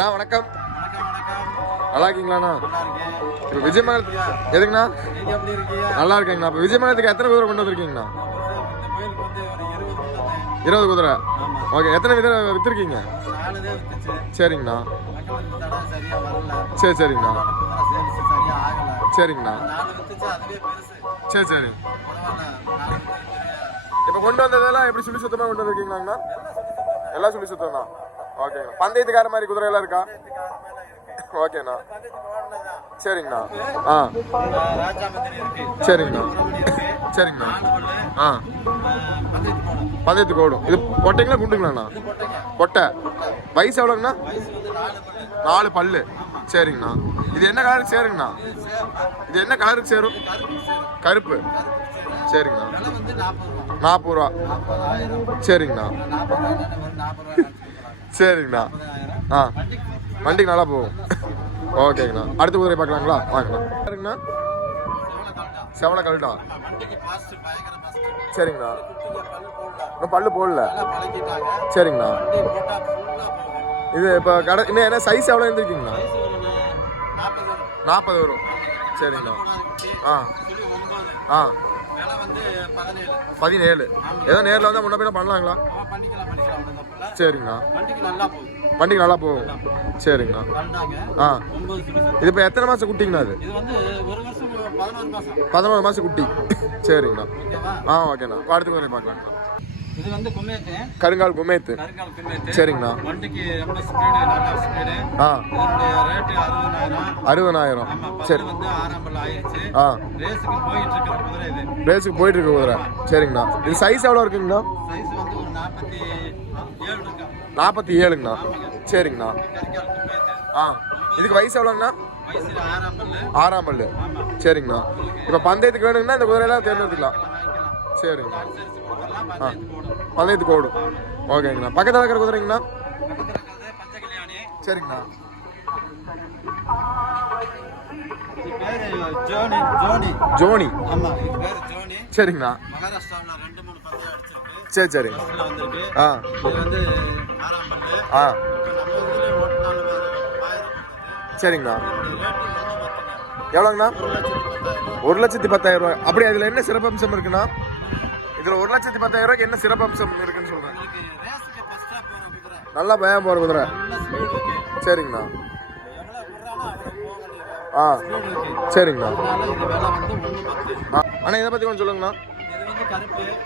அண்ணா வணக்கம். நல்லா இருக்கீங்களாண்ணா? இப்போ விஜயமங்கலத்துக்கு எதுங்கண்ணா? நல்லா இருக்கீங்கண்ணா. இப்போ விஜயமங்கலத்துக்கு எத்தனை குதிரை கொண்டு வந்திருக்கீங்கண்ணா? 20 குதிரை. ஓகே, எத்தனை விற்றுருக்கீங்க? சரிங்கண்ணா. சரிங்கண்ணா. சரிங்கண்ணா. சரி. இப்போ கொண்டு வந்ததெல்லாம் எப்படி சுழி சுத்தமாக கொண்டு வந்திருக்கீங்களாங்கண்ணா? எல்லாம் சுழி சுத்தம்ண்ணா. ஓகேங்கண்ணா. பந்தயத்துக்கார மாதிரி குதிரையெல்லாம் இருக்கா? ஓகேண்ணா. சரிங்கண்ணா. சரிங்கண்ணா. சரிங்கண்ணா. பந்தயத்துக்கு ஓடும். இது பொட்டைங்களா குண்டுங்களாண்ணா? பொட்டை. வயசு எவ்வளோங்கண்ணா? 4 பல்லு. சரிங்கண்ணா. இது என்ன கலருக்கு சேருங்கண்ணா? இது என்ன கலருக்கு சேரும்? கருப்பு. சரிங்கண்ணா. 40 ரூபா. சரிங்கண்ணா. சரிங்கண்ணா. வண்டிக்கு நல்லா போகும். ஓகேங்கண்ணா. அடுத்த குதிரை பார்க்கலாங்களா? வாங்கண்ணா. சரிங்கண்ணா. செவலை கல்டா. சரிங்கண்ணா. இன்னும் பல்லு போடல. சரிங்கண்ணா. இது இப்போ கடை இன்னும் என்ன சைஸ் எவ்வளோ இருந்துருக்கீங்கண்ணா? 40 வரும். சரிங்கண்ணா. 17. ஏதோ நேரில் வந்தால் முன்ன பின்ன பண்ணலாங்களா? சரிங்கண்ணா. வண்டிக்கு நல்லா போகும். சரிங்கண்ணா. இது இப்போ எத்தனை மாதம் குட்டிங்கண்ணா? அது 11 மாதம் குட்டி. சரிங்கண்ணா. ஓகேண்ணா. அடுத்த குதிரை பார்க்கலாங்கண்ணா. இது வந்து குமேத்து. கருங்கால் குமேத்து. சரிங்கண்ணா. வண்டிக்கு ரொம்ப ஸ்பீடு, நல்ல ஸ்பீடு. இதனுடைய ரேட் 60,000. சரி. வந்து 6ஆம் பல் ஆயிடுச்சு. ரேஸுக்கு போயிட்டு இருக்கிற குதிரை இது. ரேஸுக்கு போயிட்டு இருக்க குதிரை. சரிங்கண்ணா. இது சைஸ் எவ்வளோ இருக்குங்கண்ணா? சைஸ் வந்து ஒரு 47 இருக்கு. 47ங்கண்ணா. சரிங்கண்ணா. இதுக்கு வயசு எவ்வளோங்கண்ணா? வயசு 6ஆம் பல்லு. 6ஆம் பல்லு. சரிங்கண்ணா. இப்போ பந்தயத்துக்கு வேணுங்கன்னா இந்த குதிரையெல்லாம் தேர்ந்தெடுத்துக்கலாம். சரிங்கண்ணா. பந்தயத்துக்கு ஓடும். ஓகேங்கண்ணா. பக்கத்தில் இருக்கிற குதிரைங்கண்ணா? சரிங்கண்ணா. ஜோனி. சரிங்கண்ணா. சரி. சரிங்கண்ணா. எவ்வளோங்கண்ணா? 1,10,000. அப்படி அதில் என்ன சிறப்பம்சம் இருக்குண்ணா? இதில் 1,10,000 என்ன சிறப்பம்சம் இருக்குன்னு சொல்கிறேன். நல்லா பயம் போகிற குதிரை. சரிங்கண்ணா. சரிங்கண்ணா. அண்ணா இதை பற்றி கொஞ்சம் சொல்லுங்கண்ணா.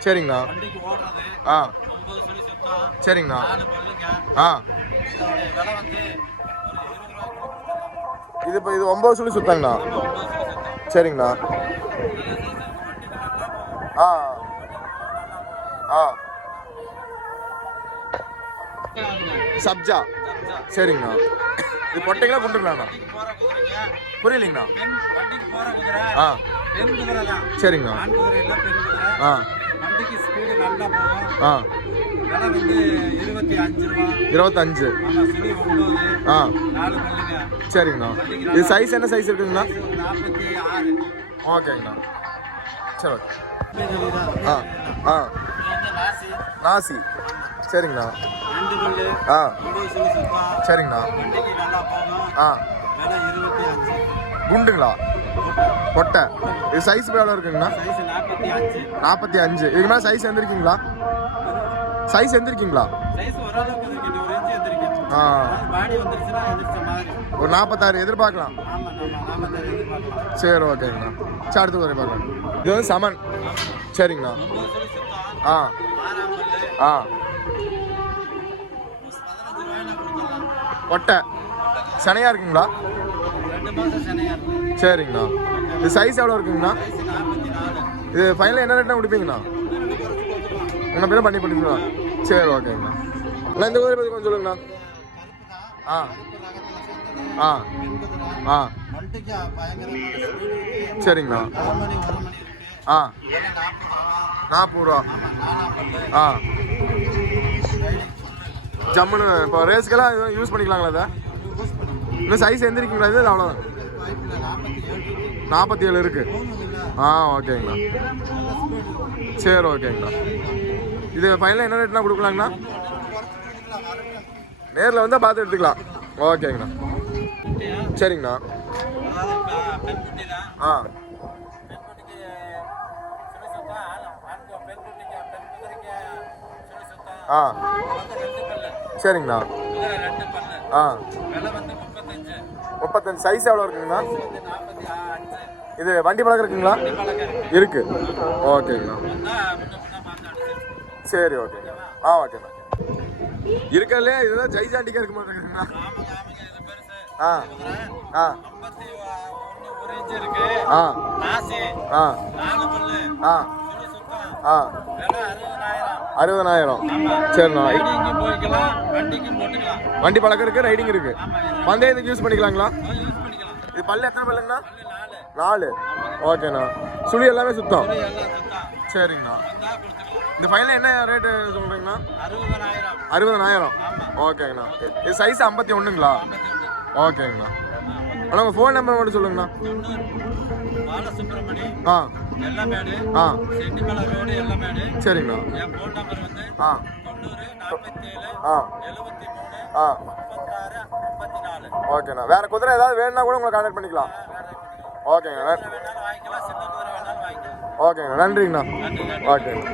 சரிங்கண்ணா. சரிங்கண்ணா. இது இப்போ இது 9 சுழி சுத்தாங்கண்ணா. சரிங்கண்ணா. சப்ஜா. சரிங்கண்ணா. இது பொட்டைங்களா குண்டுங்களாண்ணா? புரியலைங்கண்ணா. சரிங்கண்ணா. வண்டிக்கு ஸ்பீடு நல்லா போகும். 25. சரிங்கண்ணா. இது சைஸ் என்ன சைஸ் இருக்குங்கண்ணா? 46. ஓகேங்கண்ணா. சரி. நாசி. சரிங்கண்ணா. சரிங்கண்ணா. குண்டுங்களா? பொட்டை. இது சைஸ் எவ்வளோ இருக்குங்கண்ணா? 45. இதுக்கு மேலே சைஸ் எந்திருக்கீங்களா? சைஸ் எந்திருக்கீங்களா? ஒரு 46 எதிர்பார்க்கலாம். சரி, ஓகேங்கண்ணா. சரி, அடுத்து குதிரை பார்க்கலாம். இது வந்து சமன். சரிங்கண்ணா. பொட்டை சனையா இருக்குங்களா? சரிங்கண்ணா. இது சைஸ் எவ்வளோ இருக்குங்கண்ணா? இது ஃபைனலாக என்ன ரேட்டாக முடிப்பீங்கண்ணா? என்ன பேரும் பண்ணி பண்ணிக்கலாம். சரி, ஓகேங்கண்ணா. அண்ணா இந்த குதிரை பற்றி கொஞ்சம் சொல்லுங்கண்ணா. சரிங்கண்ணா. 40 ரூபா. ஜம்முன்னு இப்போ ரேஸ்க்கெல்லாம் யூஸ் பண்ணிக்கலாங்களா? அதை இன்னும் சைஸ் எந்திரிக்கீங்களா? இது அவ்வளோதான். 47 இருக்கு. ஓகேங்கண்ணா. சரி, ஓகேங்கண்ணா. இது ஃபைனலாக என்ன ரேட்னா கொடுக்கலாங்கண்ணா? நேரில் வந்தால் பார்த்து எடுத்துக்கலாம். ஓகேங்கண்ணா. குட்டியா சரிங்கண்ணா. அதாவது பெண் குட்டி தான். ஆ பெண் குட்டிக்கு சுழி சுத்தம் பெண் குட்டிக்கு பெண் குதிரைக்கு சுழி சுத்தம் ஆ வந்து 2 பல்லு. சரிங்கண்ணா. குதிரை 2 பல்லு. ஆ விலை வந்து 35. 35. சைஸ் எவ்வளோ இருக்குங்கண்ணா? வந்து 45. இது வண்டி பழக்கம் இருக்குங்களா? வண்டி பழக்கம் இருக்கு. இருக்கு. ஓகேங்கண்ணா. வந்தா முன்ன பின்ன பார்த்து அனுசரிச்சு. சரி ஓகேங்க. ஆ ஓகேண்ணா. இருக்கறதுலே இதுதான் ஜெய்சாண்டிக்கா இருக்க மாட்டேங்குதுங்கண்ணா. ஆமாங்க ஆமாங்க இது பெருசு. ஆ குதிரை ஆ 51 இன்ச் இருக்கு. ஆ ராசி ஆ 4 பல்லு. ஆ சுழி சுத்தம். ஆ விலை 60,000. 60,000. ஆமா. சரிண்ணா. ரைடிங்கும் போய்க்கலாம், வண்டிக்கும் போட்டுக்கலாம். வண்டி பழக்கம் இருக்கு, ரைடிங் இருக்கு. ஆமா இது பந்தயத்துக்கு யூஸ் பண்ணிக்கலாங்களா? யூஸ் பண்ணிக்கலாம். இது பல்லு எத்தனை பல்லுங்கண்ணா? பல்லு 4. 4. ஓகேண்ணா. சுழி எல்லாமே சுத்தம். சுழி எல்லாம் சுத்தம். சரிங்கண்ணா. வந்தா கொடுத்துக்கலாம். இந்த ஃபைனல் என்ன ரேட்டு சொல்கிறீங்கண்ணா? 60,000. 60,000. ஆமா. ஓகேங்கண்ணா. இது சைஸ் 51ங்களா? 51. ஓகேங்கண்ணா. அண்ணா உங்கள் ஃபோன் நம்பர் மட்டும் சொல்லுங்கண்ணா. 90 பாலசுப்ரமணி ஆ எல்லமேடு ஆ சென்னிமலை ரோடு எல்லமேடு. சரிங்கண்ணா. என் ஃபோன் நம்பர் வந்து ஆ 90 47 ஆ 73 ஆ 36 34. ஓகேண்ணா. வேறு குதிரை ஏதாவது வேணும்னா கூட உங்களை கான்டாக்ட் பண்ணிக்கலாம். வேற பண்ணிக்கலாம். ஓகேங்கண்ணா. குதிரை வேணாலும் வாங்கிக்கலாம், சின்ன குதிரை வேணாலும் வாங்கிக்கலாம். ஓகேங்கண்ணா. நன்றிங்கண்ணா. நன்றி நன்றி. ஓகேண்ணா.